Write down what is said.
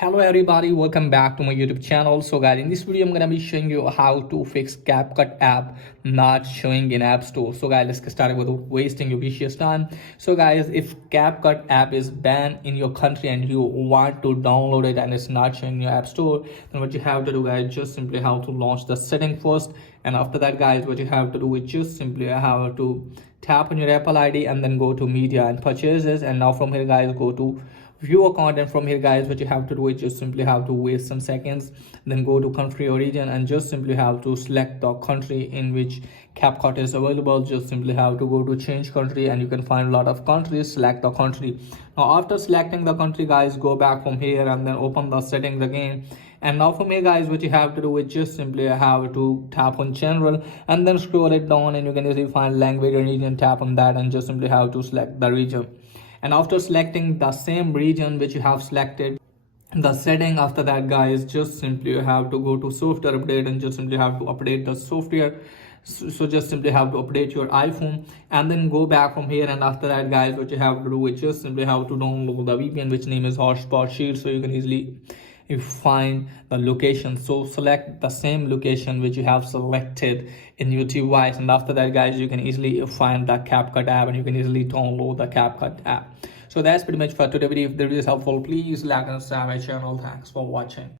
Hello everybody, welcome back to my YouTube channel. So guys, in this video I'm gonna be showing you how to fix CapCut app not showing in App Store. So guys, let's get started without wasting your precious time. So guys, if CapCut app is banned in your country and you want to download it and it's not showing in your App Store, then what you have to do, guys, just simply have to launch the setting first. And after that, guys, what you have to do is just simply have to tap on your Apple ID and then go to media and purchases. And now from here, guys, go to view account, and from here, guys, what you have to do is just simply have to wait some seconds, then go to country or region and just simply have to select the country in which CapCut is available. Just simply have to go to change country and you can find a lot of countries. Select the country. Now after selecting the country, guys, go back from here and then open the settings again. And now from here, guys, what you have to do is just simply have to tap on general and then scroll it down, and you can easily find language or region. Tap on that and just simply have to select the region. And after selecting the same region which you have selected the setting, after that, guys, just simply you have to go to software update and just simply have to update the software. So just simply have to update your iPhone and then go back from here. And after that, guys, what you have to do is just simply have to download the VPN which name is hotspot shield, so you can easily find the location. So select the same location which you have selected in your device, and after that, guys, you can easily find the CapCut app and you can easily download the CapCut app. So that's pretty much for today video. If the video is helpful, please like and subscribe my channel. Thanks for watching.